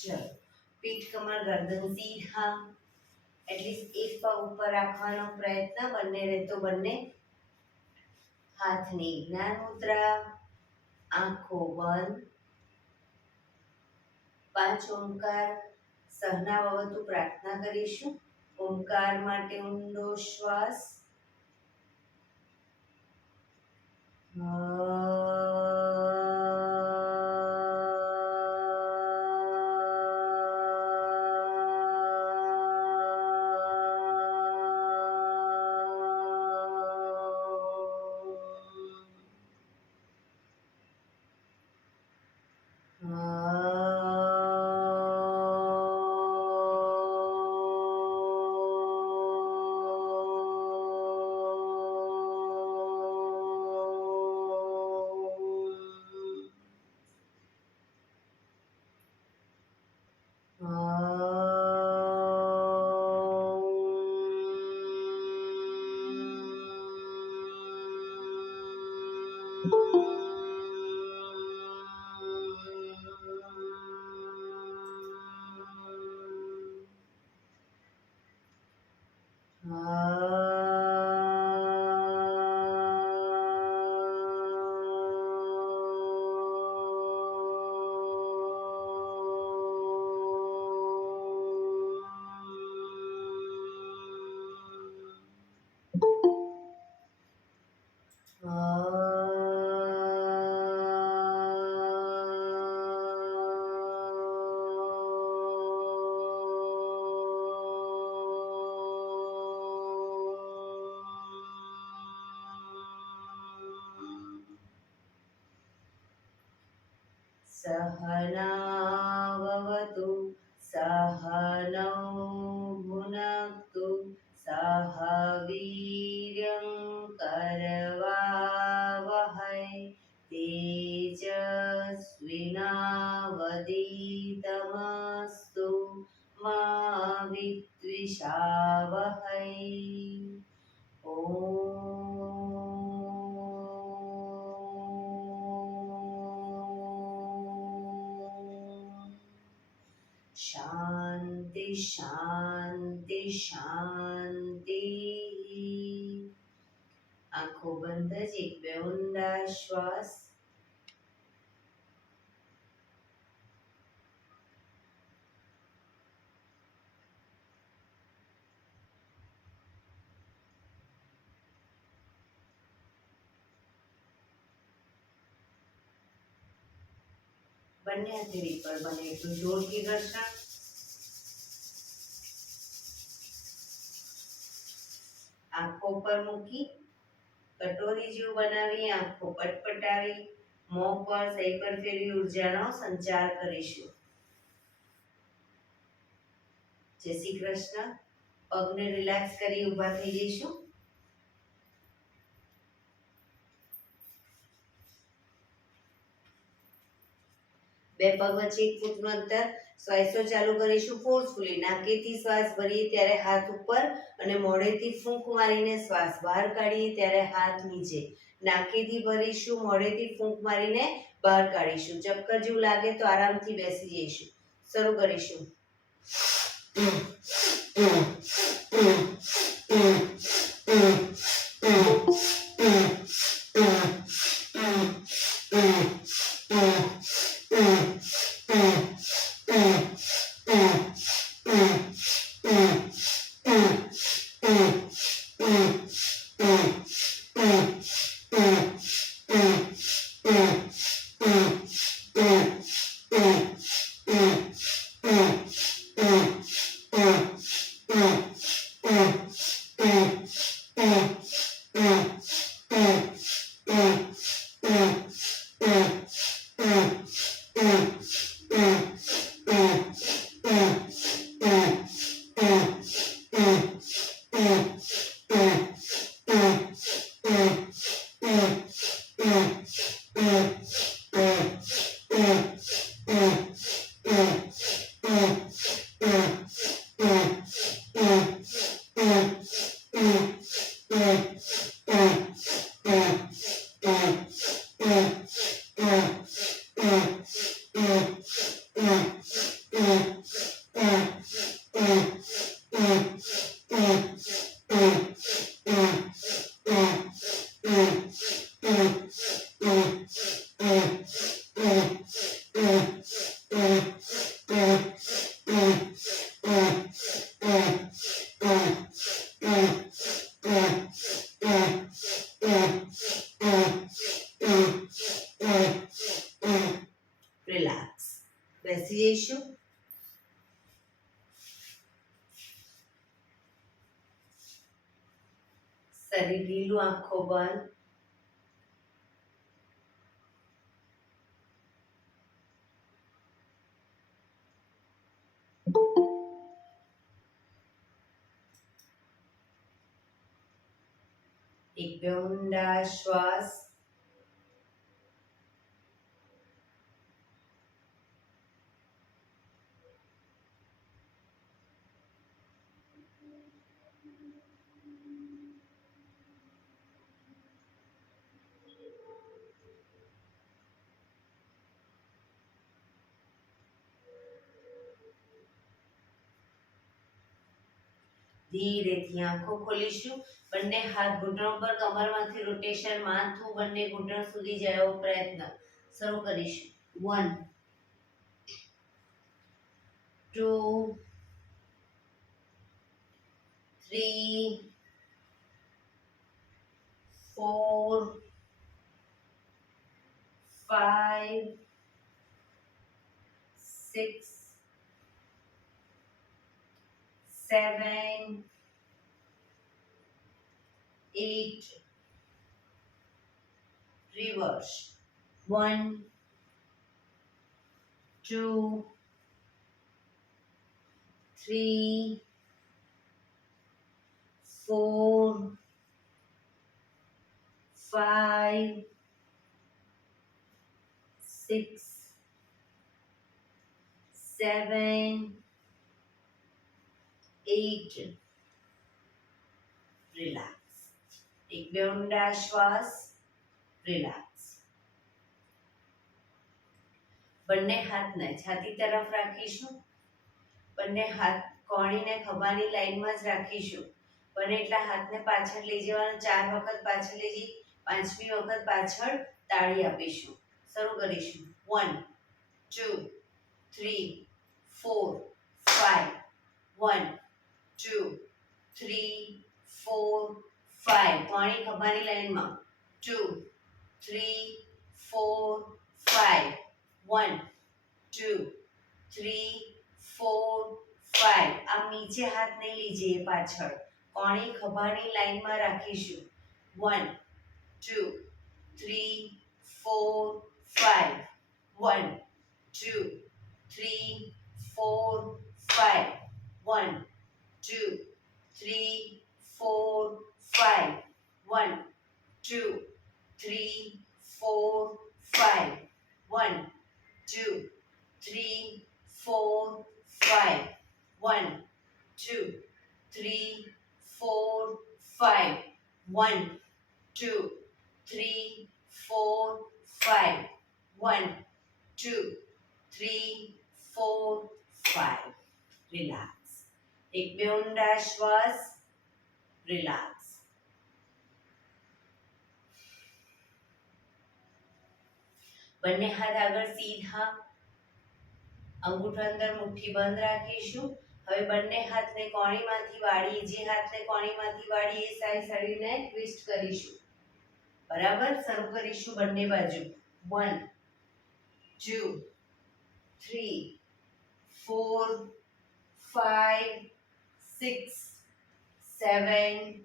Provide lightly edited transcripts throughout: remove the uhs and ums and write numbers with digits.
ચલો, પીઠ કમર ગરદન સીધા, એટલીસ્ટ એક પગ ઉપર રાખવાનો પ્રયત્ન, બંને રહેતો બંને હાથની જ્ઞાન મુદ્રા, આંખો બંધ. 5 ઓમકાર સહના ભવતુ પ્રાર્થના કરીશું. ઓમકાર માટે ઊંડો શ્વાસ. સહનાવવતુ સહનૌ ભુનક્તુ સહ વીર્યં કરવાવહૈ તેજસ્વિનાવધીતમસ્તુ મા વિદ્વિષાવહૈ. શાંતિ શાંતિ શાંતિ. આંખો બંધ જ એક બે ઊંડા શ્વાસ. બંને હથેળી પર બને એટલું જોરથી ઘર્ષણ. આંખો પર મૂકી કટોરી જેવું બનાવી આંખો પટપટાવી મોં પર સહી પર ફેરવી ઉર્જાનો સંચાર કરીશું. જય શ્રી કૃષ્ણ. પગને રિલેક્સ કરી ઊભા થઈ જઈશું. બે પગ વચ્ચે 1 ફૂટનું અંતર. શ્વાસો ચાલુ કરીશું ફોર્સફુલી. નાકેથી શ્વાસ ભરીએ ત્યારે હાથ ઉપર અને મોઢેથી ફૂંક મારીને શ્વાસ બહાર કાઢીએ ત્યારે હાથ નીચે. નાકેથી ભરીશું, મોઢેથી ફૂંક મારીને બહાર કાઢીશું. ચક્કર જેવું લાગે તો આરામથી બેસી જઈશું. શરૂ કરીશું. બેસી જઈશું. શરીર ઢીલું, આંખો બંધ. એક બે ઊંડા શ્વાસ. ધીરેથી આંખો ખોલીશું. બંને હાથ ઘૂંટણો પર, કમરમાંથી રોટેશન, માથું બંને ઘૂંટણ સુધી જાય એવો પ્રયત્ન. શરૂ કરીશું. 1 2 3 4 5 6 7 8 reverse. 1 2 3 4 5 6 7 8 રિલેક્સ. એક બે ઊંડા શ્વાસ. રિલેક્સ. બંને હાથને છાતી તરફ રાખીશું. બંને હાથ કોણીને ખભાની લાઈનમાં જ રાખીશું. બને એટલા હાથને પાછળ લઈ જવાના. 4 વખત પાછળ લઈ જઈ 5મી વખત પાછળ તાળી આપીશું. શરૂ કરીશું. 1 2 3 4 5 1 2 3 4 5 કોણી ખભાની લાઈનમાં. 2 3 4 5 1 2 3 4 5. આમ નીચે હાથ નહીં લઈ જઈએ, પાછળ કોણી ખભાની લાઈનમાં રાખીશું. 1 2 3 4 5 1 2 3 4 5 1 2 3 4 5 1 2 3 4 5 1 2 3 4 5 1 2 3 4 5 1 2 3 4 5 1 2 3 4 5. રિલેક્સ. એક બે ઊંડા શ્વાસ. રિલેક્સ. બંને હાથ આગળ સીધા. અંગૂઠો અંદર, મુઠ્ઠી બંધ રાખીશું. હવે બંને હાથને કોણીમાંથી વાળીએ. જે હાથને કોણીમાંથી વાળીએ એ સાઈડ શરીરને ટ્વિસ્ટ કરીશું. બરાબર. શરૂ કરીશું બંને બાજુ. 1 2 3 4 5 6 7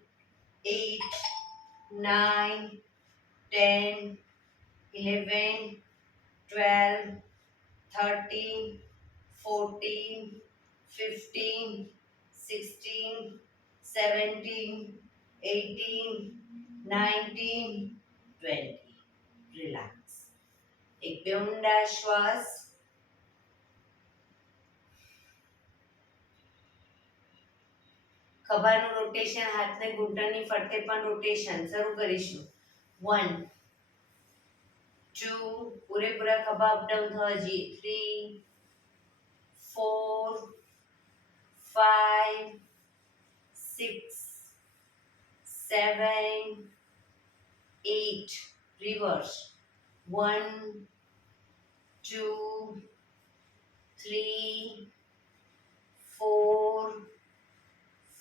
8 9 10 11 12 13 14 15 16 17 18 19 20. રિલેક્સ. એક બે ઊંડા શ્વાસ. ખભાનું રોટેશન, હાથને ઘૂંટણની ફરતે પણ રોટેશન. શરૂ કરીશું. 1 2 પૂરેપૂરા ખભા અપડાઉન થવા જોઈએ. 3 4 5 6 7 8 reverse. 1 2 3 4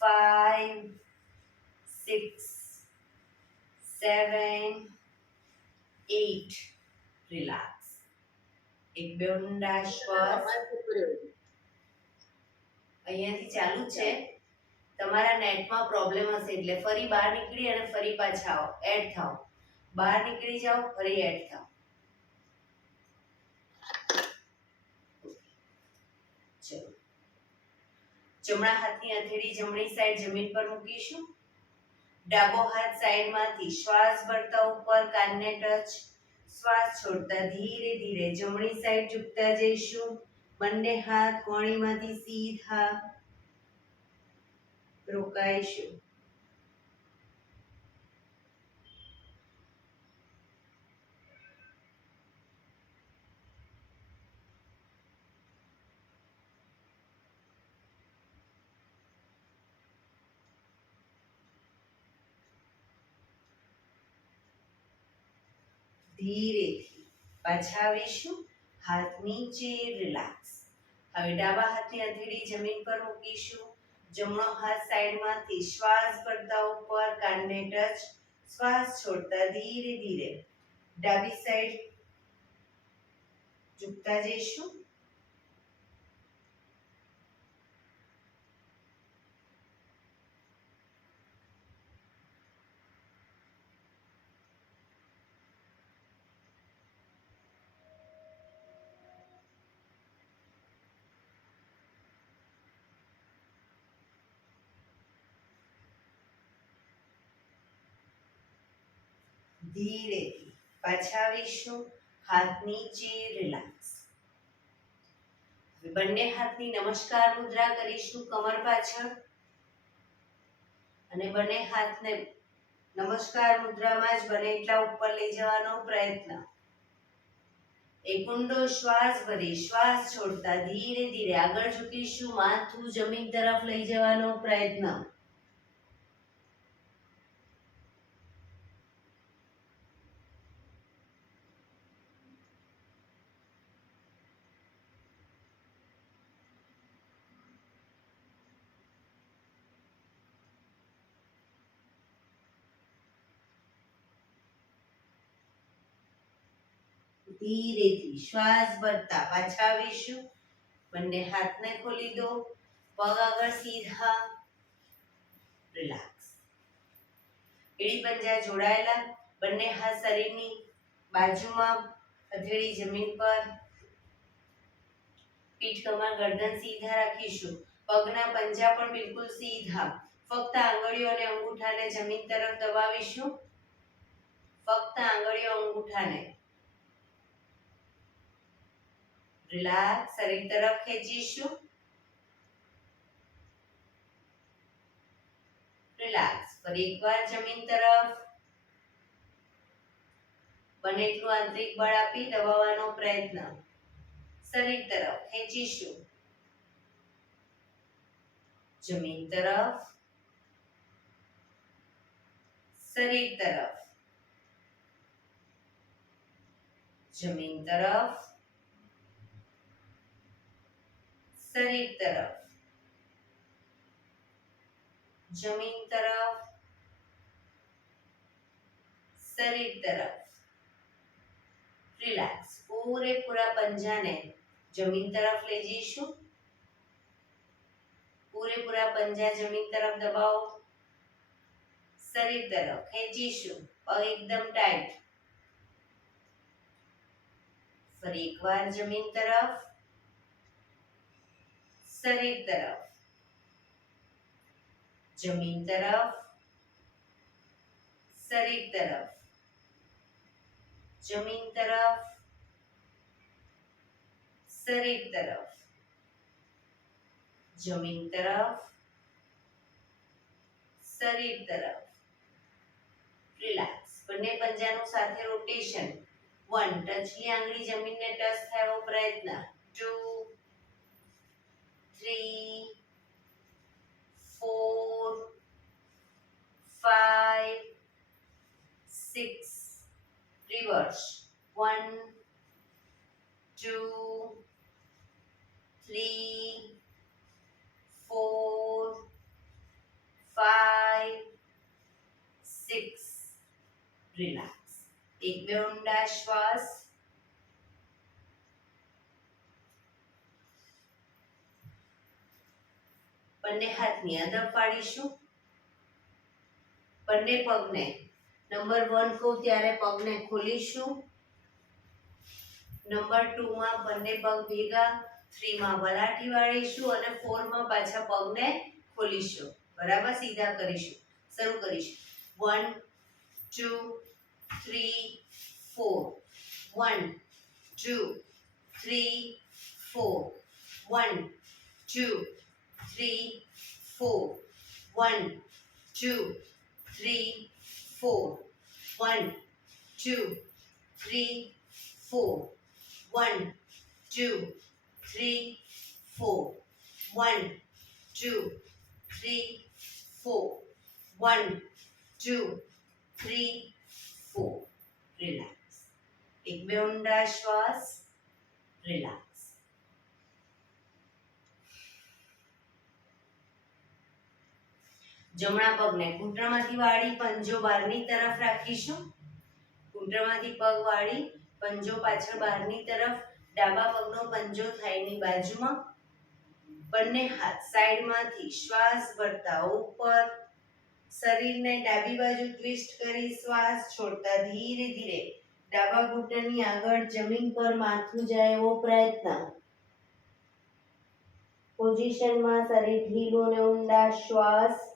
5 6 7 8. Relax. એક બે ઊંડા શ્વાસ. અહીંયાથી ચાલુ જ છે. તમારા નેટમાં પ્રોબ્લેમ હશે એટલે ફરી બહાર નીકળી અને ફરી પાછા આવો, એડ થાઓ. બહાર નીકળી જાઓ, ફરી એડ થાઓ. ચલો. જમણા હાથની હથેળી જમણી સાઈડ જમીન પર મૂકીશું. ડાબો હાથ સાઈડમાંથી શ્વાસ ભરતા ઉપર કાનને ટચ. શ્વાસ છોડતા ધીરે ધીરે જમણી સાઈડ ઝૂકતા જઈશું. બંને હાથ કોણીમાંથી સીધા રોકાઈશું. ધીરેથી પાછા આવીશું. હાથ નીચે, રિલેક્સ. હવે ડાબા હાથની હથેળી જમીન પર મૂકીશું. જમણો હાથ સાઈડમાંથી શ્વાસ ભરતા ઉપર કાનને ટચ. શ્વાસ છોડતા ધીરે ધીરે ડાબી સાઈડ ઝૂકતા જઈશું. ધીરેથી પાછા આવીશું. હાથ નીચે, રિલેક્સ. બંને હાથની નમસ્કાર મુદ્રા કરીશું કમર પાછળ અને બંને હાથને નમસ્કાર મુદ્રામાં જ બને એટલા ઉપર લઈ જવાનો પ્રયત્ન. એક ઊંડો શ્વાસ ભરી શ્વાસ છોડતા ધીરે ધીરે આગળ ઝૂકીશું. માથું જમીન તરફ લઈ જવાનો પ્રયત્ન. ધીરેથી શ્વાસ ભરતા પાછા આવીશું. બંને હાથને ખોલી દો. પગ આગળ સીધા, રિલેક્સ. એડી પંજા જોડાયેલા. બંને હાથ શરીરની બાજુમાં, હથેળી જમીન પર. પીઠ કમર ગરદન સીધા રાખીશું. પગના પંજા પણ બિલકુલ સીધા. ફક્ત આંગળીઓ અને અંગૂઠાને જમીન તરફ દબાવીશું. ફક્ત આંગળીઓ અંગૂઠાને. રિલેક્સ. શરીર તરફ ખેંચીશું. રિલેક્સ. ફરી એકવાર જમીન તરફ. બને એટલું આંતરિક બળ આપી દબાવવાનો પ્રયત્ન. શરીર તરફ ખેંચીશું. જમીન તરફ. શરીર તરફ. જમીન તરફ. શરીર તરફ. જમીન તરફ. શરીર તરફ. રિલેક્સ. પૂરેપૂરા પંજાને જમીન તરફ લઈ જઈશું. પૂરેપૂરા પંજા જમીન તરફ દબાવો. શરીર તરફ ખેંચીશું. પગ એકદમ ટાઈટ. ફરી એકવાર જમીન તરફ. શરીર તરફ. જમીન તરફ. શરીર તરફ. જમીન તરફ. શરીર તરફ. જમીન તરફ. શરીર તરફ. રિલેક્સ. બંને પંજાનું સાથે રોટેશન. 1 ટચની આંગળી જમીનને ટચ થાય એવો પ્રયત્ન. 2 3 4 5 6 રિવર્સ. 1 2 3 4 5 6 રિલેક્સ. એક બે ઊંડા શ્વાસ. બંને હાથની અદબ પાડીશું. બંને પગને નંબર 1 કહું ત્યારે પગને ખોલીશું. નંબર 2 માં બંને પગ ભેગા, 3 માં વલાટી વાળીશું અને 4 માં પાછા પગને ખોલીશું. બરાબર, સીધા કરીશું. શરૂ કરીશું. 1 2 3 4 1 2 3 4 1 2 3 4 1 2 3 4 1 2 3 4 1 2 3 4 1 2 3 4 1 2 3 4. રિલેક્સ. એક બે ઊંડા શ્વાસ. રિલેક્સ. જમણા પગને ઘૂંટણમાંથી વાળી પંજો બહારની તરફ રાખીશું. ઘૂંટણમાંથી પગ વાળી પંજો પાછળ બહારની તરફ. ડાબા પગનો પંજો થાઈની બાજુમાં. બંને હાથ સાઈડમાંથી શ્વાસ ભરતા ઉપર. શરીરને ડાબી બાજુ ટ્વિસ્ટ કરી શ્વાસ છોડતા ધીરે ધીરે ડાબા ઘૂંટણની આગળ જમીન પર માથું જાય એવો પ્રયત્ન. પોઝિશનમાં શરીર ઢીલું અને ઊંડા શ્વાસ.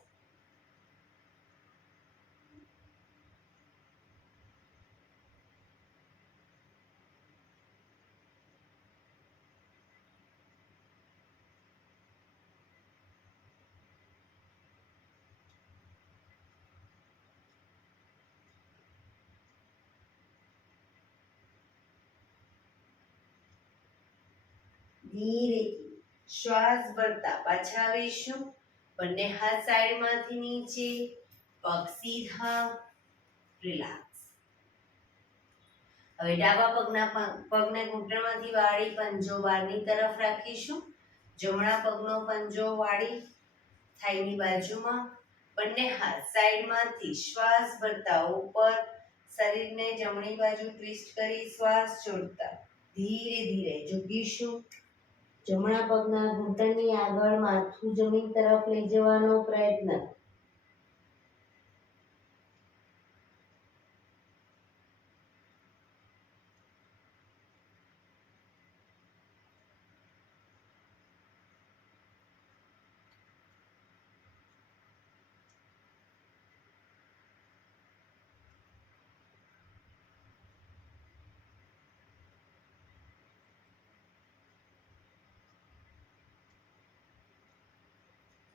ધીરેથી શ્વાસ ભરતા પાછા આવીશું. બંને હાથ સાઈડમાંથી નીચે, પગ સીધા. રિલેક્સ. હવે ડાબા પગને ઘૂંટણમાંથી વાળી પંજો બહારની તરફ રાખીશું. જમણા પગનો પંજો વાળી થાઈની બાજુમાં. બંને હાથ સાઈડમાંથી શ્વાસ ભરતા ઉપર. શરીરને જમણી બાજુ ટ્વિસ્ટ કરી શ્વાસ છોડતા ધીરે ધીરે ઝૂકીશું. જમણા પગના ઘૂંટણની આગળ માથું જમીન તરફ લઈ જવાનો પ્રયત્ન.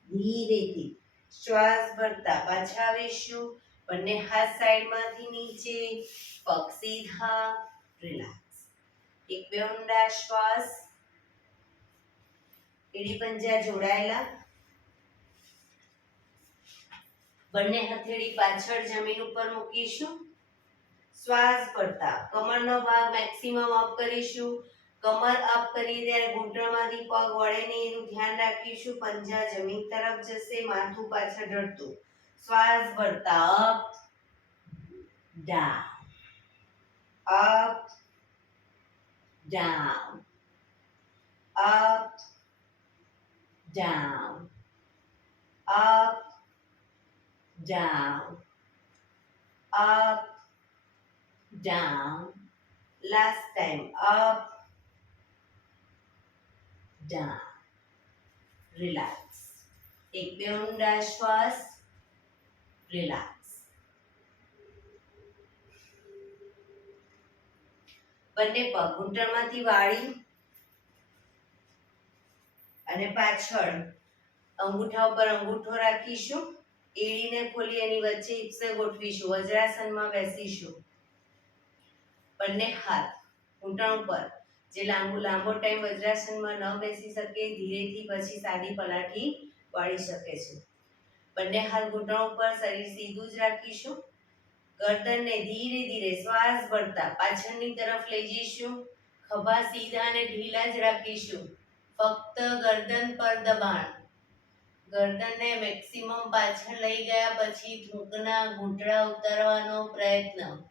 ધીરેથી શ્વાસ ભરતા પાછા આવીશું. બંને હાથ સાઈડમાંથી નીચે, પગ સીધા. રિલેક્સ. એક બે ઊંડા શ્વાસ. એડી પંજા જોડાયેલા. બંને હથેળી પાછળ જમીન ઉપર મૂકીશું. શ્વાસ ભરતા કમરનો ભાગ મેક્સિમમ અપ કરીશું. કમર અપ કરી ત્યારે ઘૂંટણમાંથી પગ વળે નહીં એનું ધ્યાન રાખીશું. પંજા જમીન તરફ જશે, માથું પાછળ ઢળતું. શ્વાસ ભરતા up down, up down, up down, up down, up down. Last time. Up down. Relax. એક બે ઊંડા શ્વાસ. રિલેક્સ. બંને પગ ઘૂંટણમાંથી વાળી અને પાછળ અંગૂઠા ઉપર અંગૂઠો રાખીશું. એડીને ખોલી એની વચ્ચે હિપ્સે ગોઠવીશું. વજ્રાસનમાં બેસીશું. બંને હાથ ઘૂંટણ ઉપર. જે લાંબો ટાઈમ વજ્રાસનમાં ન બેસી શકે ધીરેથી પછી સાદી પલાઠી વાળી શકે છે. બંને હાથ ઘૂંટણ ઉપર, શરીર સીધું જ રાખીશું. ગરદનને ધીરે ધીરે શ્વાસ ભરતા પાછળની તરફ લઈ જઈશું. ખભા સીધા અને ઢીલા જ રાખીશું. ફક્ત ગરદન પર દબાણ. ગરદનને મેક્સિમમ પાછળ લઈ ગયા પછી થૂંકના ઘૂંટડા ઉતારવાનો પ્રયત્ન.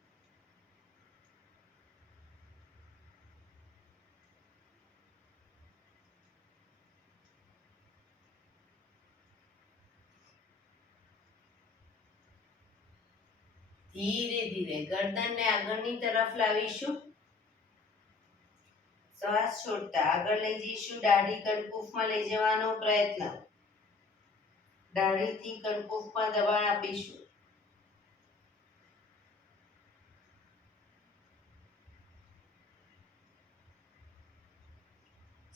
ધીરે ધીરે ગરદનને આગળની તરફ લાવીશું. શ્વાસ છોડતા આગળ લઈ જઈશું. દાઢી કણકુફમાં લઈ જવાનો પ્રયત્ન. દાઢીથી કણકુફમાં દબાણ આપીશું.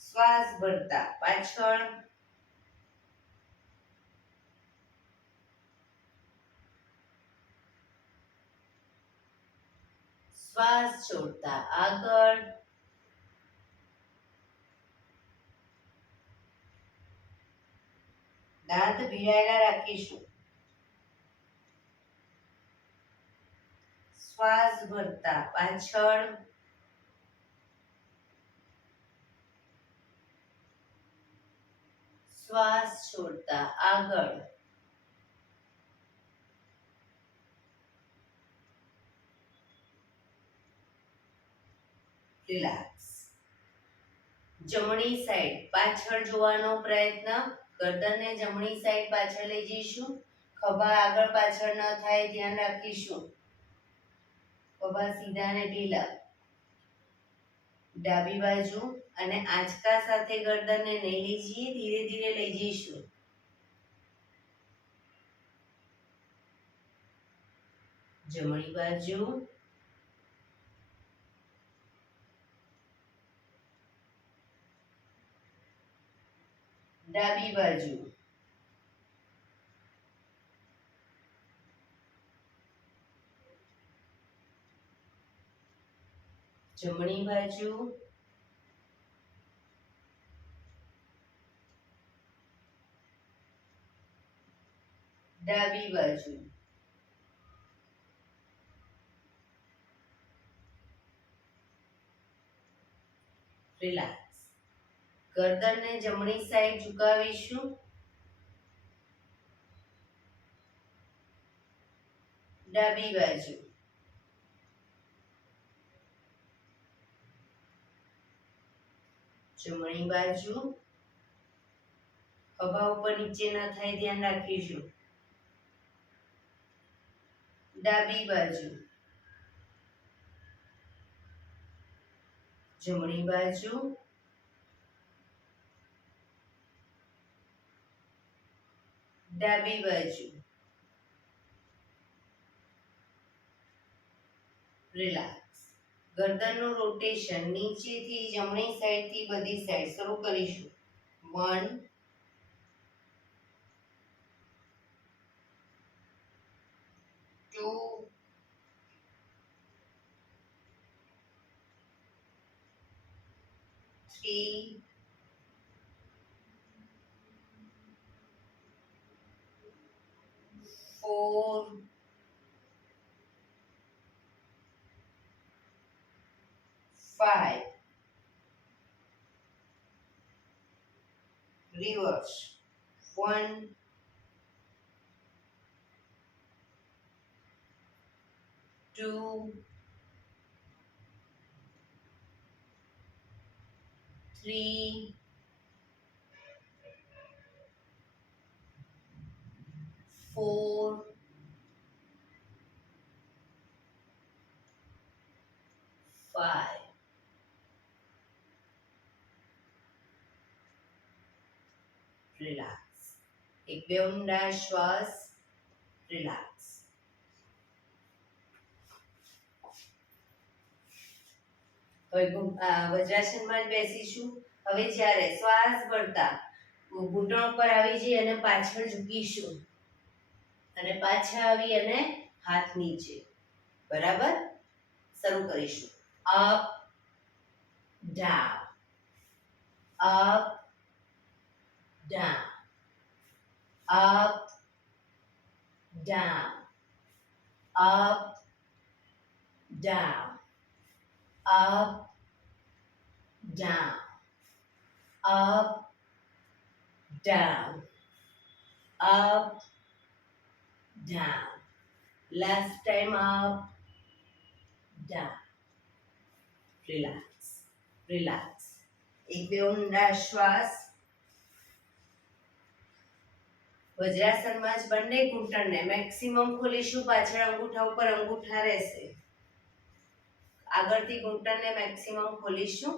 શ્વાસ ભરતા પાછળ. શ્વાસ છોડતા આગળ. દાંત ભીડાયેલા રાખીશું. શ્વાસ ભરતા પાછળ. શ્વાસ છોડતા આગળ. રિલેક્સ. જમણી સાઈડ પાછળ જોવાનો પ્રયત્ન. ગરદનને જમણી સાઈડ પાછળ લઈ જઈશું. ખભા આગળ પાછળ ન થાય ધ્યાન રાખીશું. ખભા સીધા અને ઢીલા. ડાબી બાજુ અને આંચકા સાથે ગરદનને નહીં લઈ જઈએ, ધીરે ધીરે લઈ જઈશું. જમણી બાજુ. ડાબી બાજુ. જમણી બાજુ. ડાબી બાજુ. રિલેક્સ. ગરદનને જમણી સાઈડ ઝુકાવીશું. ડાબી બાજુ. જમણી બાજુ. ખભા ઉપર નીચે ન થાય ધ્યાન રાખીશું. ડાબી બાજુ. જમણી બાજુ. ડાબી બાજુ. રિલેક્સ. ગરદનનું રોટેશન નીચેથી જમણી સાઈડથી બધી સાઈડ શરૂ કરીશું. 1 2 3 4 5 reverse 1 2 3 4 5 રિલેક્સ. એક બે ઊંડા શ્વાસ. રિલેક્સ. હવે વજ્રાસનમાં જ બેસીશું. હવે જ્યારે શ્વાસ ભરતા ઘૂંટણ પર આવી જઈ અને પાછળ ઝૂકીશું અને પાછા આવી અને હાથ નીચે. બરાબર. શરૂ કરીશું. Up down, up down, up, down, up, down, up, down, up, down, up, down. Last time up, down. Relax, relax. એક બે ઊંડા શ્વાસ. વજ્રાસનમાં જ બંને ઘૂંટણને મેક્સિમમ ખોલીશું, પાછળ અંગૂઠા ઉપર અંગૂઠા રહેશે, આગળથી ઘૂંટણને મેક્સિમમ ખોલીશું,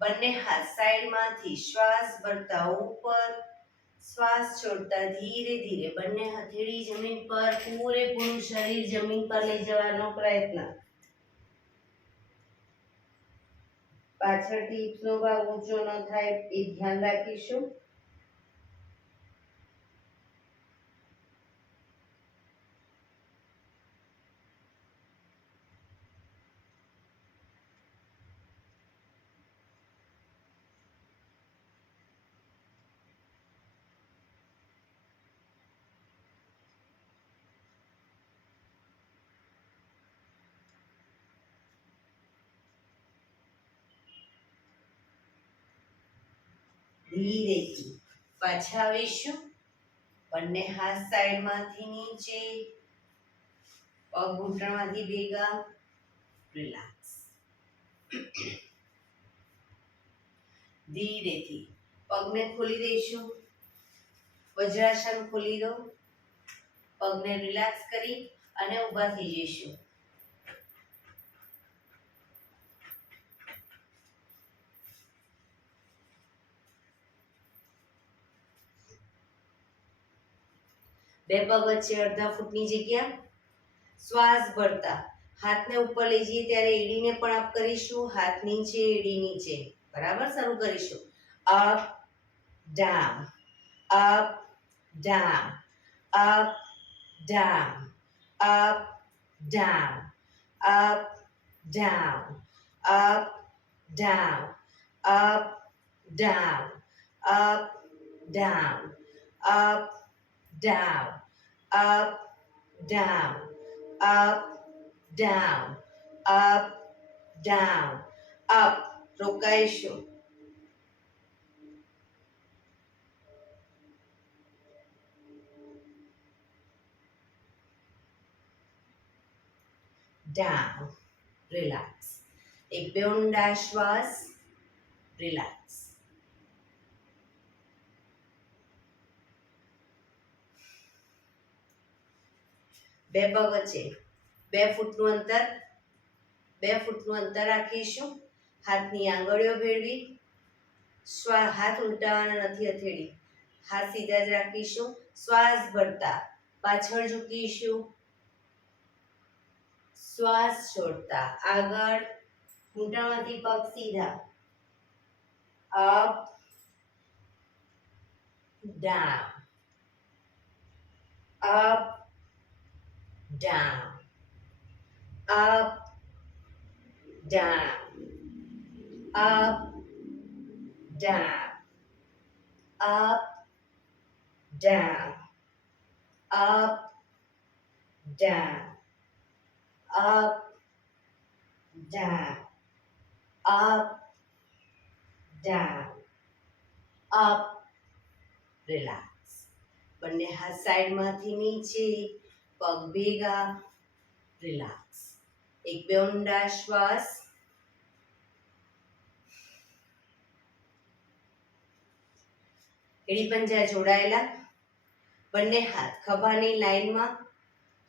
બંને હાથ સાઈડમાંથી શ્વાસ ભરતા ઉપર, શ્વાસ છોડતા ધીરે ધીરે બંને હથેળી જમીન પર, પૂરેપૂરું શરીર જમીન પર લઈ જવાનો પ્રયત્ન, પાછળથી હિપનો ભાગ ઊંચો ન થાય એ ધ્યાન રાખીશું. ધીરેથી પાછા આવીશું, બંને હાથ સાઈડમાંથી નીચે, પગ ઘૂંટણમાંથી ભેગા, રિલેક્સ. ધીરેથી પગને ખોલી દઈશું, વજ્રાસન ખોલી દો, પગને રિલેક્સ કરી અને ઊભા થઈ જઈશું. બે પગ વચ્ચે અડધા ફૂટની જગ્યા, શ્વાસ ભરતા હાથને ઉપર લઈ જઈએ ત્યારે એડીને પણ અપ કરીશું, હાથ નીચે એડી નીચે, બરાબર. શરૂ કરીશું. Up down, up down, up down, up down, up down, up down, up down, up down, up down, up, down, up, down, up, down, up. રોકાઈશું. down, relax. એક બે ઊંડા શ્વાસ, relax. બે પગ વચ્ચે 2 ફૂટનું અંતર રાખીશું, હાથની આંગળીઓ ભેળવી, હાથ ઉલટાવાના નથી, હથેળી હાથ સીધા જ રાખીશું, શ્વાસ ભરતા પાછળ ઝૂકીશું, શ્વાસ છોડતા આગળ, ઘૂંટણમાંથી પગ સીધા, up down, up down, up, down, up, down, up, down, up, down, up, down, up, down, up. relax. બંને હાથ સાઈડમાંથી નીચે, પગ ભેગા, રિલેક્સ. એક બે ઊંડા શ્વાસ, એડી પંજા જોડાયેલા, બંને હાથ ખભાની લાઈનમાં.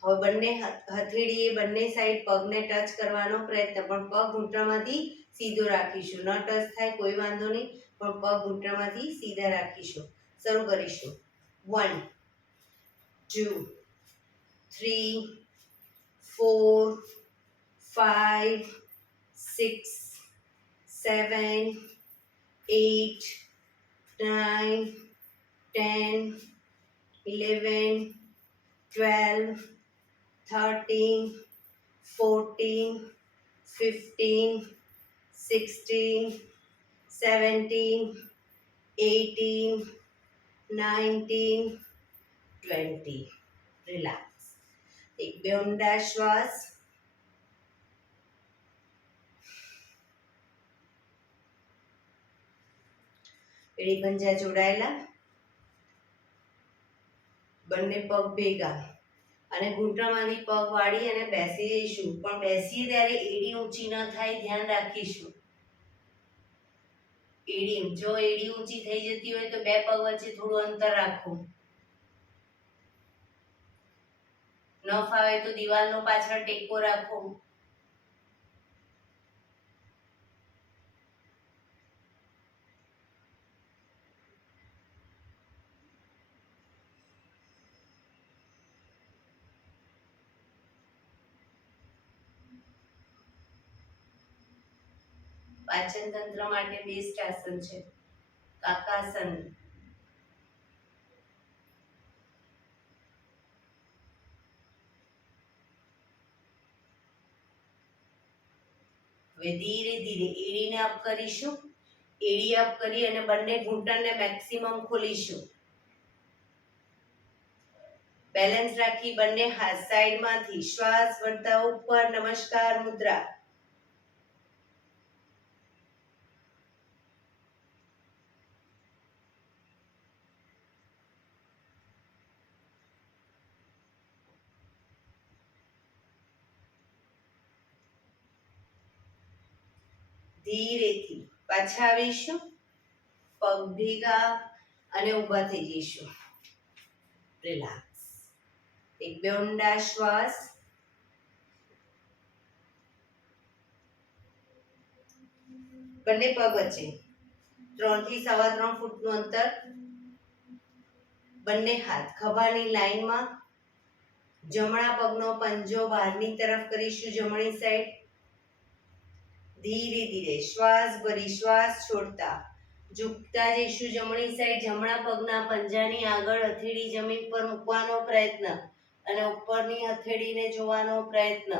હવે બંને હથેળીએ બંને સાઈડ પગને ટચ કરવાનો પ્રયત્ન, પણ પગ ઘૂંટણમાંથી સીધો રાખીશું, ન ટચ થાય કોઈ વાંધો નહીં, પણ પગ ઘૂંટણમાંથી સીધા રાખીશું. શરૂ કરીશું. 1 2 3 4 5 6 7 8 9 10 11 12 13 14 15 16 17 18 19 20. relax. એક બે ઊંડા શ્વાસ, એડી પંજા જોડાયેલા, બંને પગ ભેગા અને ઘૂંટણમાંથી પગ વાળી અને બેસી જઈશું, પણ બેસીએ ત્યારે એડી ઊંચી ન થાય, ધ્યાન રાખીશું. એડી ઊંચી થઈ જતી હોય તો બે પગ વચ્ચે થોડું અંતર રાખો. ન ફાવે તો દિવાલનો પાછળ ટેકો રાખો. પાચન તંત્ર માટે બેસ્ટ આસન છે કાકાસન. હવે ધીરે ધીરે એડીને અપ કરીશું. એડી અપ કરી અને બંને ઘૂંટણને મેક્સિમમ ખોલીશું. બેલેન્સ રાખી બંને હાથ સાઈડમાંથી શ્વાસ વળતા ઉપર. નમસ્કાર મુદ્રા. ધીરેથી પાછા આવીશું. પગ ભેગા અને ઊભા થઈ જઈશું. રિલેક્સ. એક બે ઊંડા શ્વાસ. બંને પગ વચ્ચે 3 થી 3.25 ફૂટનું અંતર. બંને હાથ ખભાની લાઈનમાં. જમણા પગનો પંજો બહારની તરફ કરીશું જમણી સાઈડ. ધીરે ધીરે શ્વાસ ભરી શ્વાસ છોડતા ઝૂકતા જઈશું જમણી સાઈડ. જમણા પગના પંજાની આગળ હથેળી જમીન પર મૂકવાનો પ્રયત્ન અને ઉપરની હથેળીને જોવાનો પ્રયત્ન.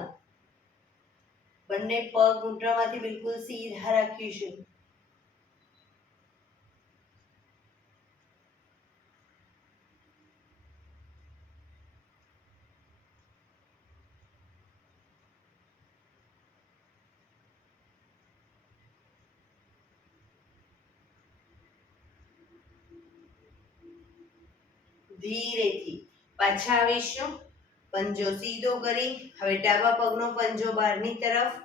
બંને પગ ઘૂંટણમાંથી બિલકુલ સીધા રાખીશું. ધીરેથી પાછા આવીશું. પંજો સીધો કરી હવે ડાબા પગનો પંજો બહારની તરફ.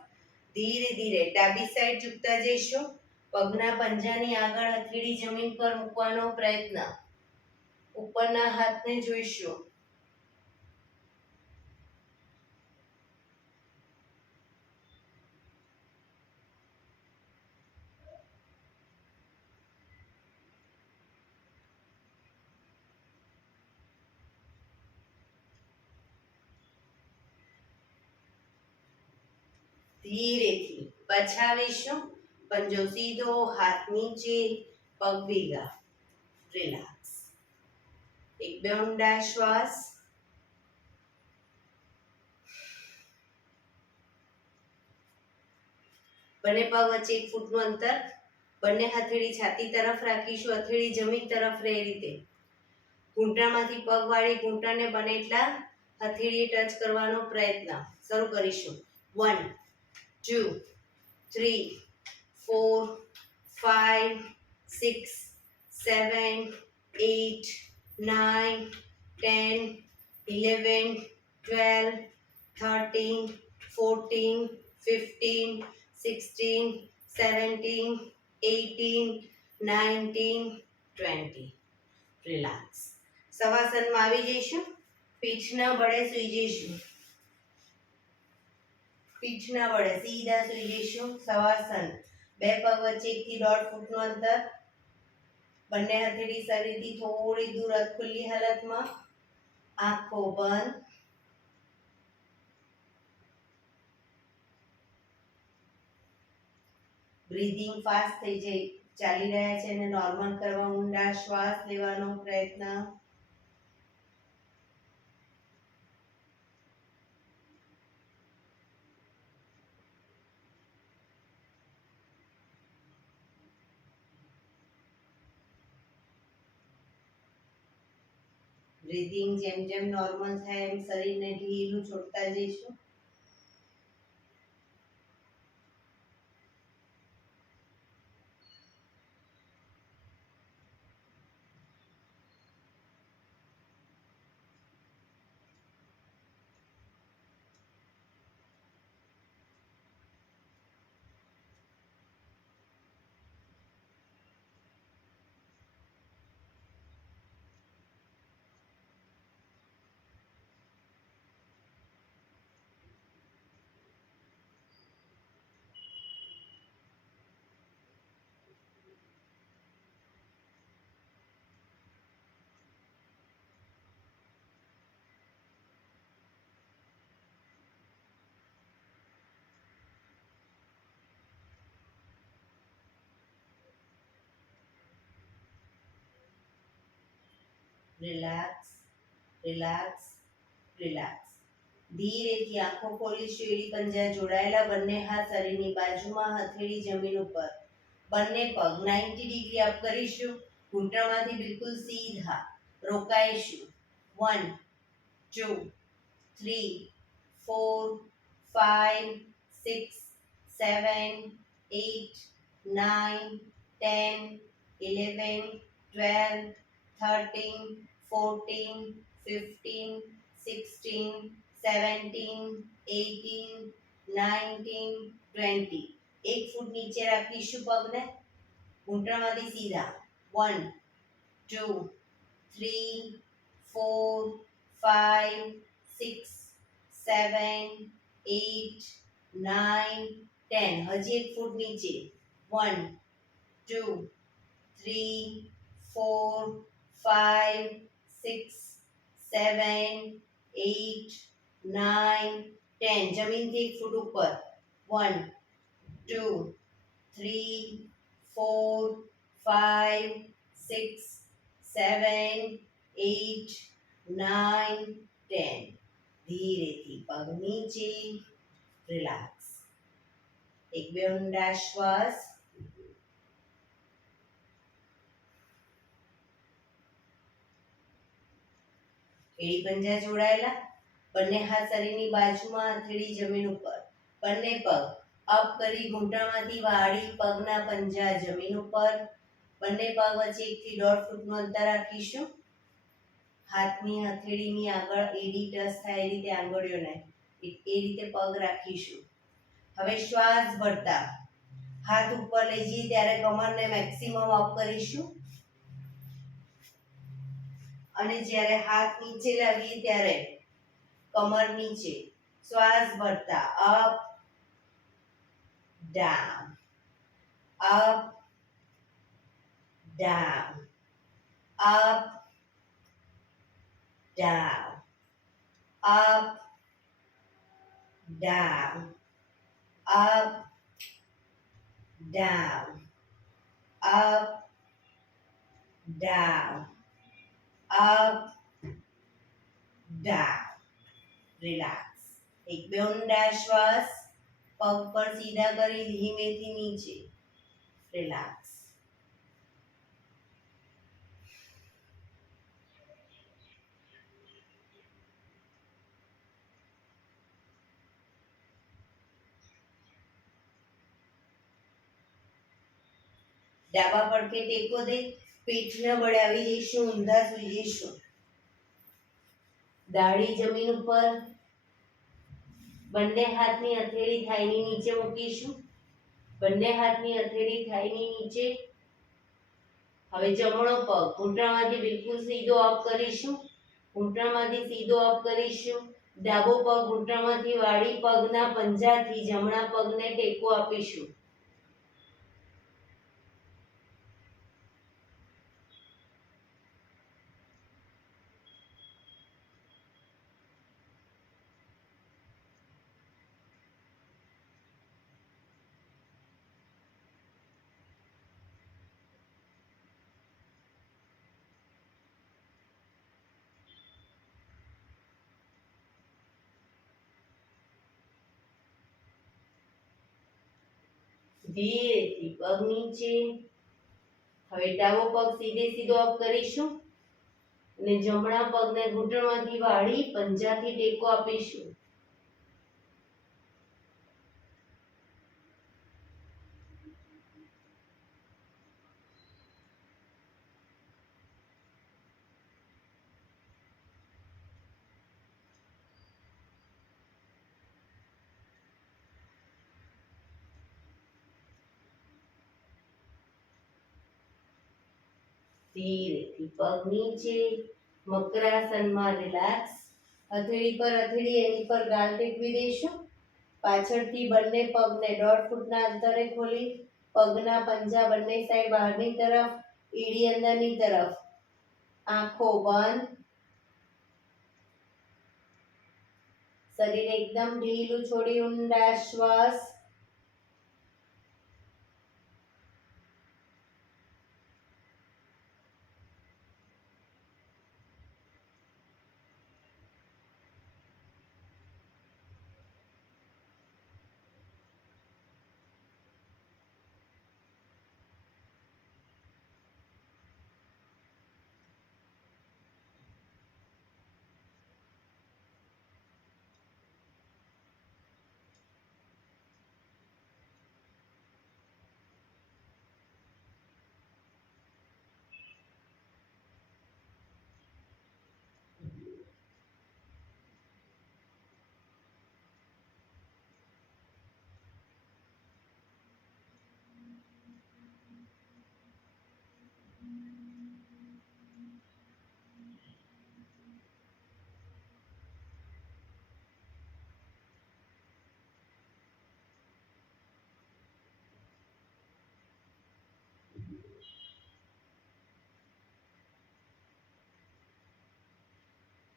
ધીરે ધીરે ડાબી સાઈડ ઝૂકતા જઈશું. પગના પંજાની આગળ હથેળી જમીન પર મૂકવાનો પ્રયત્ન. ઉપરના હાથને જોઈશું. ધીરેથી પાછા આવીશું. પંજો સીધો, હાથ નીચે, પગ ભેગા. રિલેક્સ. એક બે ઊંડા શ્વાસ. બંને પગ વચ્ચે 1 ફૂટનું અંતર. બંને હથેળી છાતી તરફ રાખીશું. હથેળી જમીન તરફ રહે રીતે. ઘૂંટણમાંથી પગ વાળી ઘૂંટણને બને એટલા હથેળીએ ટચ કરવાનો પ્રયત્ન. શરૂ કરીશું. 1 2 3 4 5 6 7 8 9 10 11 12 13 14 15 16 17 18 19 20. રિલેક્સ. શવાસનમાં આવી જઈશું. પીઠના બળે સૂઈ જઈશું. પીઠના બળે સીધા સૂઈ જઈશું. શવાસન. બે પગ વચ્ચે 1 થી 1.5 ફૂટનું અંતર. બંને હથેળી શરીરથી થોડી દૂર ખુલ્લી હાલતમાં. આંખો બંધ. બ્રીધિંગ ફાસ્ટ થઈ જાય ચાલી રહ્યા છે અને નોર્મલ કરવા ઊંડા શ્વાસ લેવાનો પ્રયત્ન. બ્રીધિંગ જેમ જેમ નોર્મલ થાય એમ શરીરને ઢીલું છોડતા જઈશું. Relax, relax, relax. ધીરેથી આંખો ખોલીશું. એડી પંજા જોડાયેલા. બંને હાથ શરીરની બાજુમાં, હથેળી જમીન ઉપર. બંને પગ 90 ડિગ્રી અપ કરીશું. ઘૂંટણમાંથી બિલકુલ સીધા. રોકાઈશું. 1 2 3 4 5 6 7 8 9 10 11 12 13 14 15 16 17 18 19 20. એક ફૂટ નીચે રાખીશું પગને. ઘૂંટણમાંથી સીધા. 1 2 3 4 5 6 7 8 9 10. હજી એક ફૂટ નીચે. 1 2 3 4 5 6 7 8 9 10. જમીનથી એક ફૂટ ઉપર. 1 2 3 4 5 6 7 8 9 10. ધીરેથી પગ નીચે. રિલેક્સ. એક બે ઊંડા શ્વાસ. એડી પંજા જોડાયેલા. બંને હાથ શરીરની બાજુમાં, હથેળી જમીન ઉપર. બંને પગ અપ કરી ઘૂંટણમાંથી વાળી. પગના પંજા જમીન ઉપર. બંને પગ વચ્ચે 1 થી 1.5 ફૂટનું અંતર રાખીશું. હાથની હથેળીની આગળ એડી ટચ થાય એ રીતે આંગળીઓને એ રીતે પગ રાખીશું. હવે શ્વાસ ભરતા હાથ ઉપર લઈ જઈએ ત્યારે કમરને મેક્સિમમ અપ કરીશું. અને જ્યારે હાથ નીચે લાવીએ ત્યારે કમર નીચે. શ્વાસ ભરતા up down, up down, up down, up down, up down, up down, up down. Relax. એક બે ઊંડા શ્વાસ. પગ પર સીધા કરી ધીમેથી નીચે. રિલેક્સ. ડાબા પડખે ટેકો દે. પીઠના બળે આવી જઈશું. ઊંધા સૂઈ જઈશું. દાઢી જમીન ઉપર. બંને હાથની હથેળી થાઈની નીચે મૂકીશું. બંને હાથની હથેળી થાઈની નીચે. હવે જમણો પગ ઘૂંટણમાંથી બિલકુલ સીધો અપ કરીશું. ઘૂંટણમાંથી સીધો અપ કરીશું. ડાબો પગ ઘૂંટણમાંથી વાળી. પગના પંજાથી જમણા પગને ટેકો આપીશું. ધીરેથી પગ નીચે. હવે ડાબો પગ સીધે સીધો અપ કરીશું અને જમણા પગને ઘૂંટણમાંથી વાળી પંજાથી ટેકો આપીશું. ધીરેથી પગ નીચે. મકરાસનમાં રિલેક્સ. હથેળી પર હથેળી એની પર ગાલ ટેકવી દઈશું. પાછળથી બંને પગને 1.5 ફૂટના અંતરે ખોલી. પગના પંજા બંને સાઈડ બહારની તરફ. એડી અંદરની તરફ. આંખો બંધ. શરીર એકદમ ઢીલું છોડી ઊંડા શ્વાસ.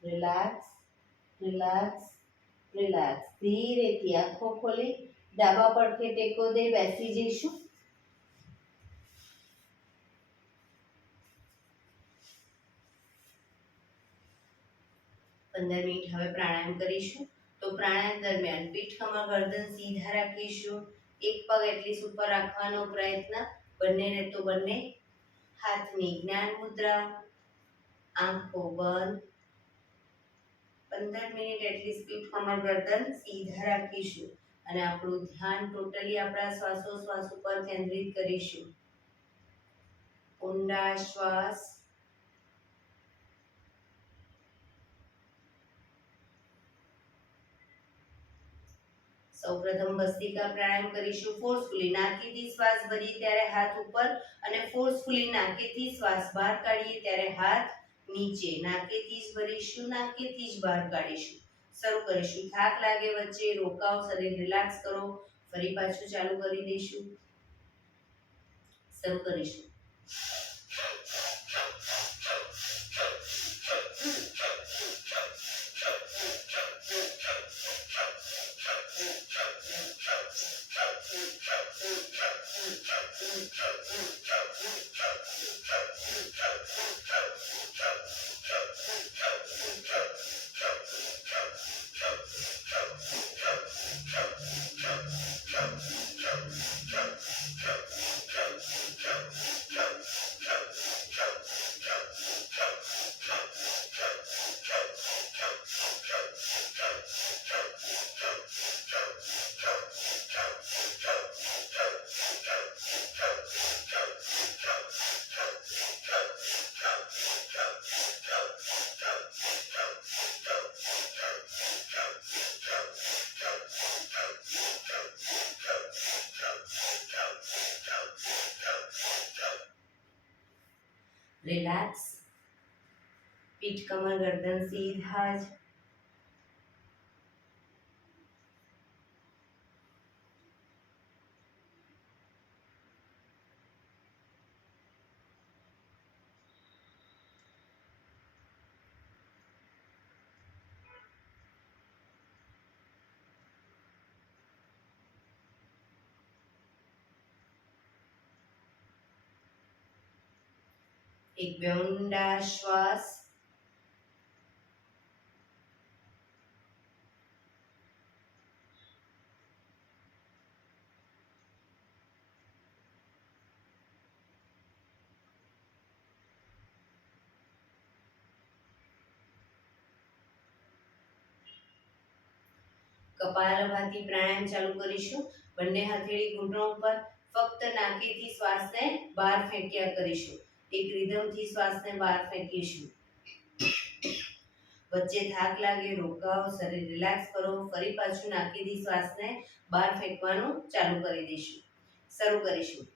Relax, relax, relax. ધીરેથી આંખો ખોલી ડાબા પડખે ટેકો દઈ બેસી જઈશું. 15 મિનિટ હવે પ્રાણાયામ કરીશું. તો પ્રાણાયામ દરમિયાન પીઠ, કમર, ગરદન સીધા રાખીશું. એક પગ એટલીસ્ટ ઉપર રાખવાનો પ્રયત્ન. બંનેને તો બંને હાથની જ્ઞાન મુદ્રા. આંખો બંધ. 15 મિનિટ એટલીસ્ટ પીઠ, કમર, ગરદન સીધા રાખીશું અને આપણું ધ્યાન ટોટલી આપણા શ્વાસોશ્વાસ ઉપર કેન્દ્રિત કરીશું. ઊંડા શ્વાસ. સૌપ્રથમ ભસ્ત્રિકા પ્રાણાયામ કરીશું. ફોર્સફુલી નાકેથી શ્વાસ ભરીએ ત્યારે હાથ ઉપર અને ફોર્સફુલી નાકેથી શ્વાસ બહાર કાઢીએ ત્યારે હાથ નીચે. નાકેથી જ ભરીશું, નાકેથી જ બહાર કાઢીશું. શરૂ કરીશું. થાક લાગે વચ્ચે રોકાઓ, શરીર રિલેક્સ કરો. ફરી પાછું ચાલુ કરી દઈશું. શરૂ કરીશું. રિલેક્સ. પીઠ, કમર, ગરદન સીધા જ. એક બે ઊંડા શ્વાસ. કપાલભાતિ પ્રાણાયામ ચાલુ કરીશું. બંને હથેળી ઘૂંટણ ઉપર. ફક્ત નાકેથી શ્વાસને બહાર ફેંક્યા કરીશું. એક રિધમથી શ્વાસને બહાર ફેંકીશું. વચ્ચે થાક લાગે રોકાઓ, શરીર રિલેક્સ કરો. ફરી પાછું નાકેથી શ્વાસને બહાર ફેંકવાનું ચાલુ કરી દઈશું. શરૂ કરીશું.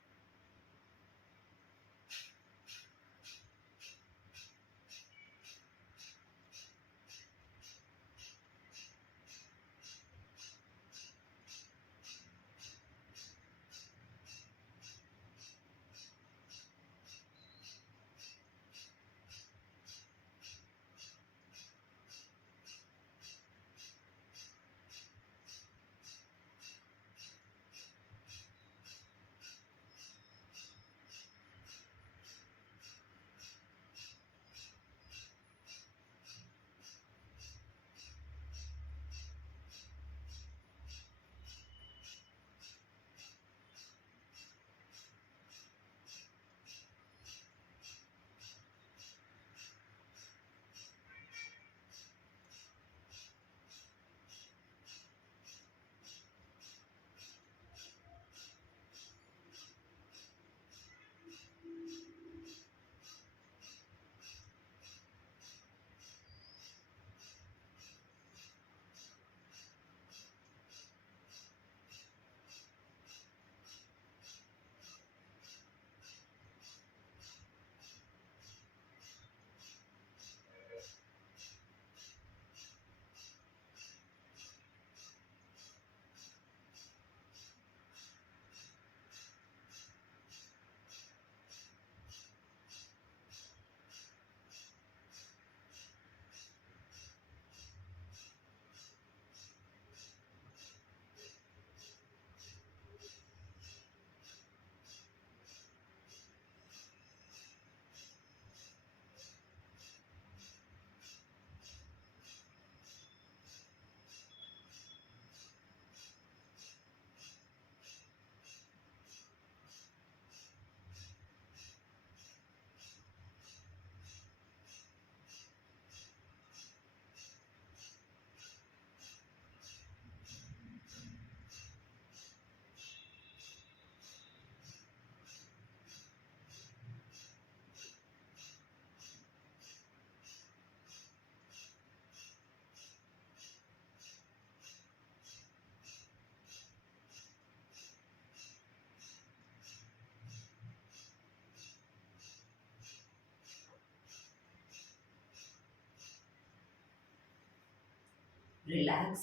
રિલેક્સ.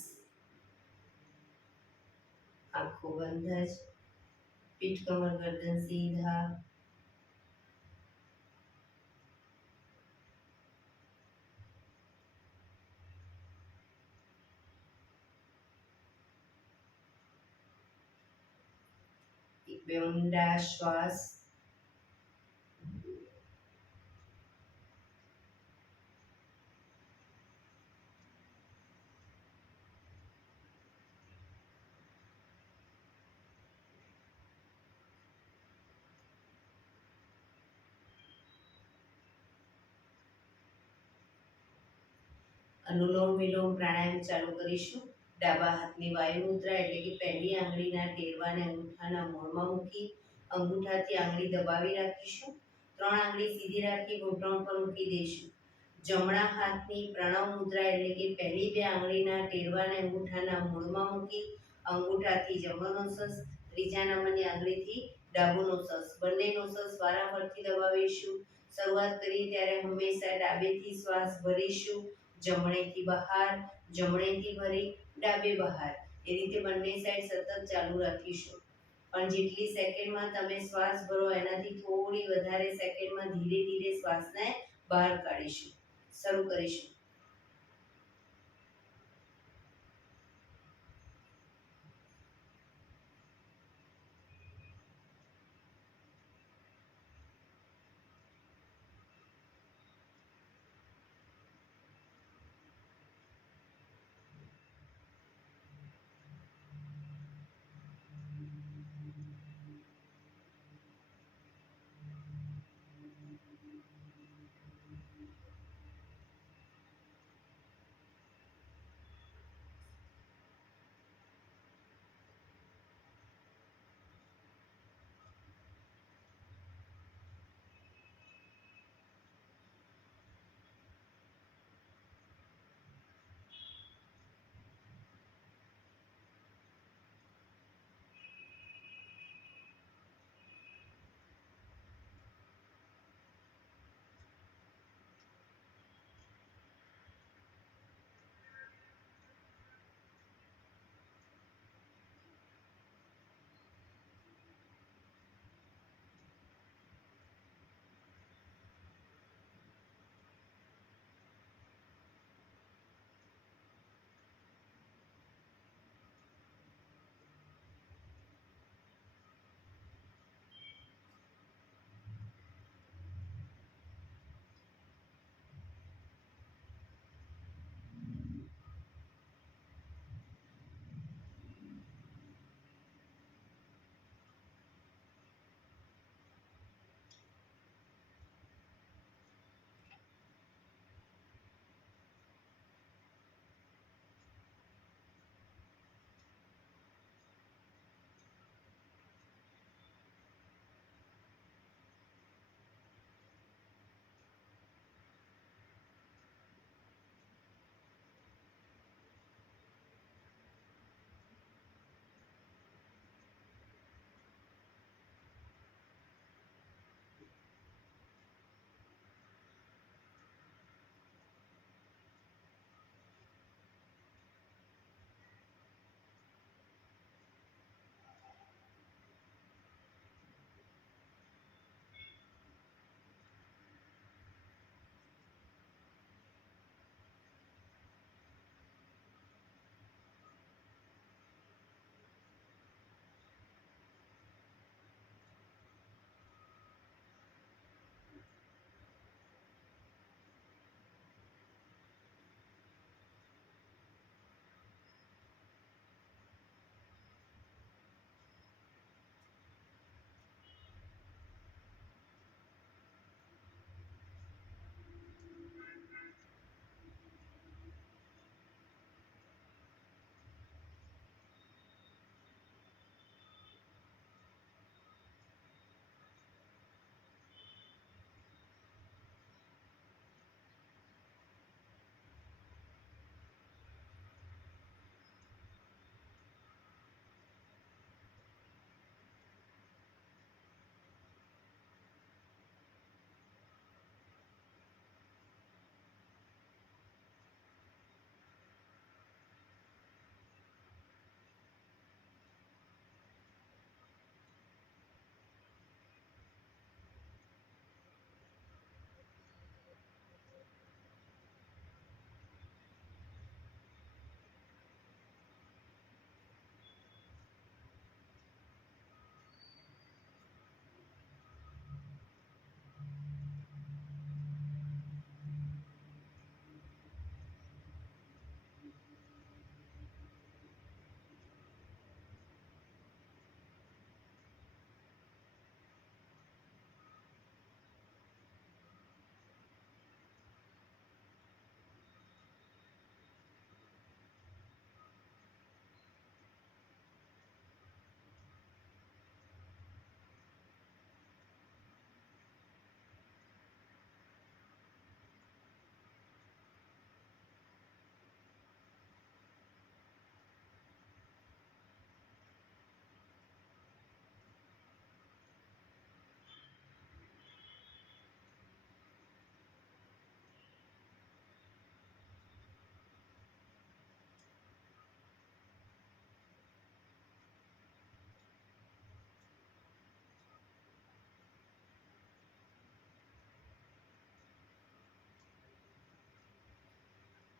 આંખો બંધ જ. પીઠ કમર ગરદન સીધા. એક બે ઊંડા શ્વાસ. અનુલોમ વિલોમ પ્રાણાયામ ચાલુ કરીશું. ડાબા હાથની વાયુ મુદ્રા એટલે કે પહેલી આંગળીના ટેરવાને અંગૂઠાના મૂળમાં મૂકી અંગૂઠાથી આંગળી દબાવી રાખીશું. 3 આંગળી સીધી રાખી ઘૂંટણ પર મૂકી દઈશું. જમણા હાથની પ્રણવ મુદ્રા એટલે કે પહેલી 2 આંગળીના ટેરવાને અંગૂઠાના મૂળમાં મૂકી અંગૂઠાથી જમણો નોસસ, ત્રીજા નંબરની આંગળીથી ડાબુ નોસસ, બંને નોસસ વારાફરતી દબાવીશું. શરૂઆત કરીએ ત્યારે હંમેશા ડાબેથી શ્વાસ ભરીશું, જમણેથી બહાર, જમણેથી ભરી ડાબે બહાર. એ રીતે બંને સાઈડ સતત ચાલુ રાખીશું. પણ જેટલી સેકન્ડમાં તમે શ્વાસ ભરો એનાથી થોડી વધારે સેકન્ડમાં ધીરે ધીરે શ્વાસને બહાર કાઢીશું. શરૂ કરીશું.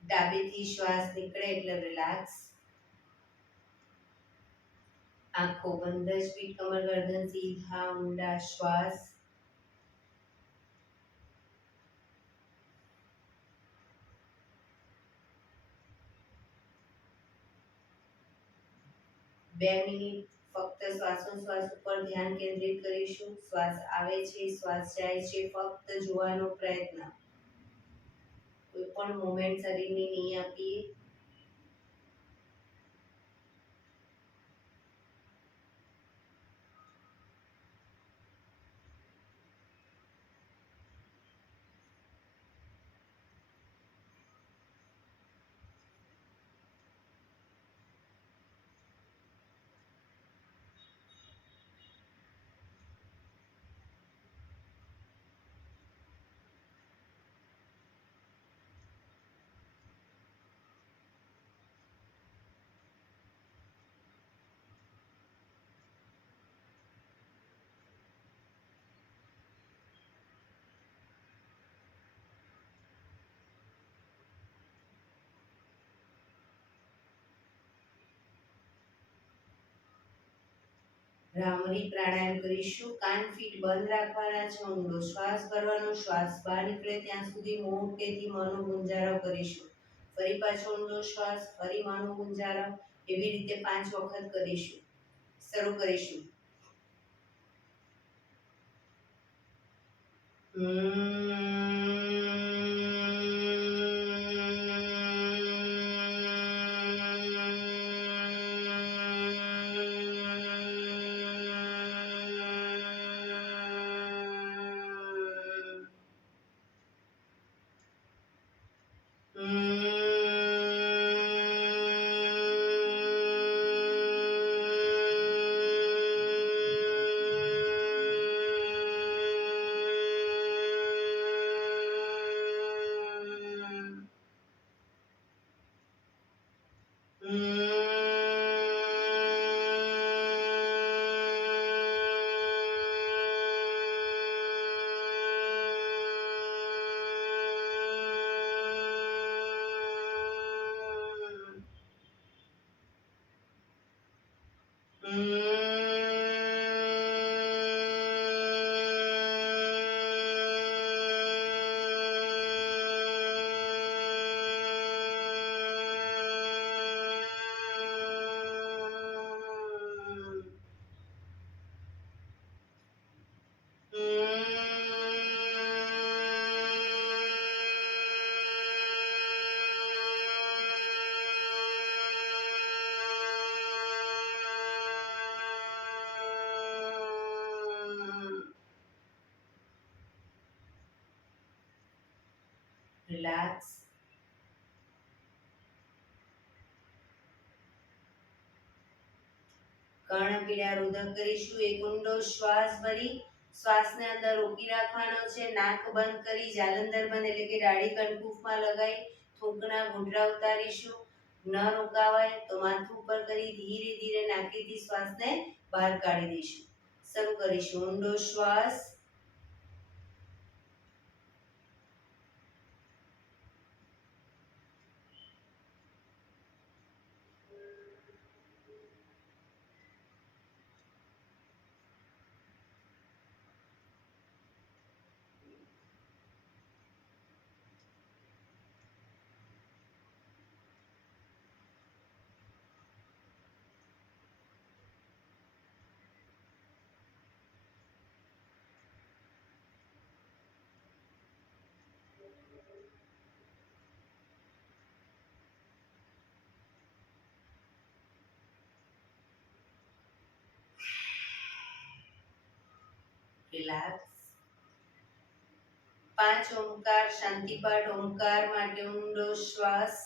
ડાબેથી શ્વાસ નીકળે એટલે રિલેક્સ. આંખો બંધ જ, પીઠ કમર ગરદન સીધા ઊંડા શ્વાસ. બે મિનિટ ફક્ત શ્વાસોશ્વાસ ઉપર ધ્યાન કેન્દ્રિત કરીશું. શ્વાસ આવે છે, શ્વાસ જાય છે, ફક્ત જોવાનો પ્રયત્ન. કોઈ પણ મોમેન્ટ શરીરની નહીં આપીએ. ભ્રામરી પ્રાણાયામ કરીશું. કાન ફીટ બંધ રાખવાના છે. ઊંડો શ્વાસ ભરવાનો. શ્વાસ બહાર નીકળે ત્યાં સુધી મોટેથી મોંનો ગુંજારો કરીશું. ફરી પાછો ઊંડો શ્વાસ, ફરી મોંનો ગુંજારો. એવી રીતે 5 વખત કરીશું. શરૂ કરીશું. રિલેક્સ. કર્ણપીડા રુદક કરીશું. એક ઊંડો શ્વાસ ભરી શ્વાસને અંદર રોકી રાખવાનો છે. નાક બંધ કરી જાલંધર બંધ એટલે કે દાઢી કણકુફમાં લગાવી થૂંકના ઘૂંટડા ઉતારીશું. ન રોકાવાય તો માથું ઉપર કરી ધીરે ધીરે નાકેથી શ્વાસને બહાર કાઢી દઈશું. શરૂ કરીશું. ઊંડો શ્વાસ. રિલેક્સ. 5 ઓમકાર શાંતિપાઠ. ઓમકાર માટે ઊંડો શ્વાસ.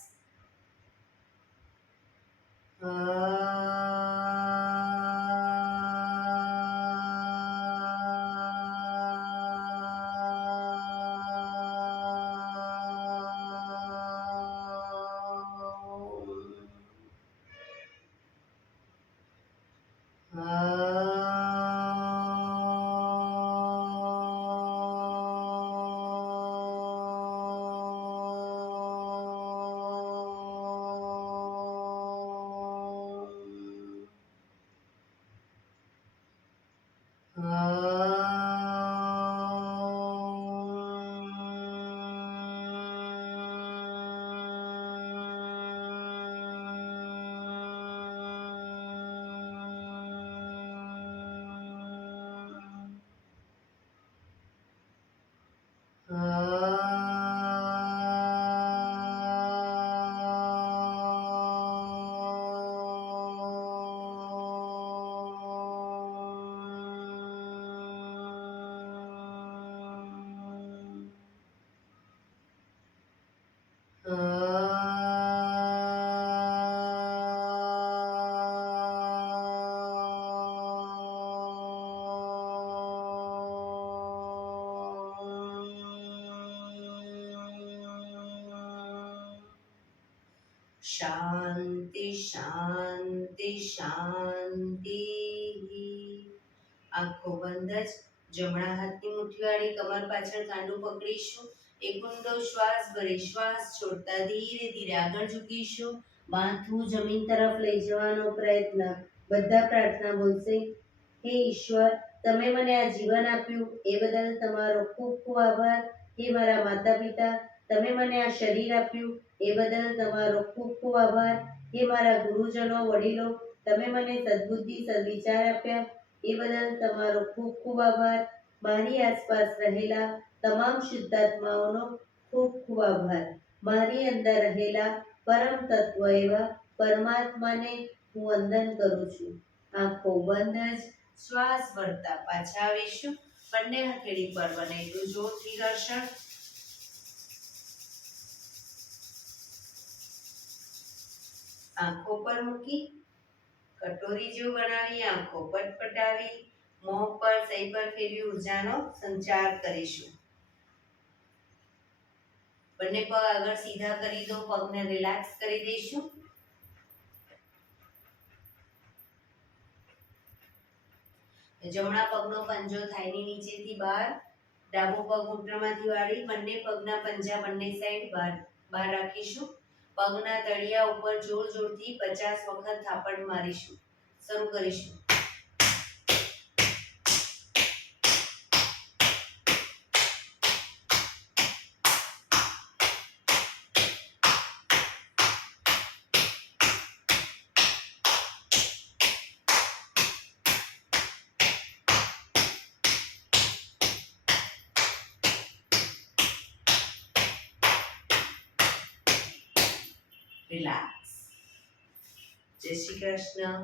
શાંતિ શાંતિ શાંતિ. આંખો બંધ જ જમણા હાથની મુઠ્ઠીવાળી કમર પાછળ કાંડું પકડીશું. એક ઊંડો શ્વાસ ભરી શ્વાસ છોડતા ધીરે ધીરે આગળ ઝૂકીશું. માથું જમીન તરફ લઈ જવાનો પ્રયત્ન. બધા પ્રાર્થના બોલશે. હે ઈશ્વર, તમે મને આ જીવન આપ્યું એ બદલ તમારો ખૂબ ખૂબ આભાર. હે મારા માતા પિતા, તમે મને આ શરીર આપ્યું એ બદલ તમારો ખૂબ ખૂબ આભાર. હે મારા ગુરુજનો વડીલો, તમે મને સદ્બુદ્ધિ સદવિચાર આપ્યા એ બદલ તમારો ખૂબ ખૂબ આભાર. મારી આસપાસ રહેલા તમામ શુદ્ધાત્માઓનો ખૂબ ખૂબ આભાર. મારી અંદર રહેલા પરમ તત્વ એવા પરમાત્માને હું વંદન કરું છું. આંખો બંધ જ શ્વાસ ભરતા પાછા આવીશું. બંને હથેળી પર બને એટલું જોરથી ઘર્ષણ. આંખો પર મૂકી કટોરી જેવું બનાવી આંખો પટપટાવી મોં પર સહી પર ફેરવી ઉર્જાનો સંચાર કરીશું. બંને પગ આગળ સીધા કરી દો. પગને રિલેક્સ કરી દઈશું. જમણા પગનો પંજો થાઈની નીચેથી બહાર, ડાબો પગ ઘૂંટણમાંથી વાળી, બંને પગના પંજા બંને સાઈડ બહાર રાખીશું. પગના તળિયા ઉપર જોર જોરથી 50 વખત થાપડ મારીશું. શરૂ કરીશું. રિલેક્સ. જય શ્રી કૃષ્ણ.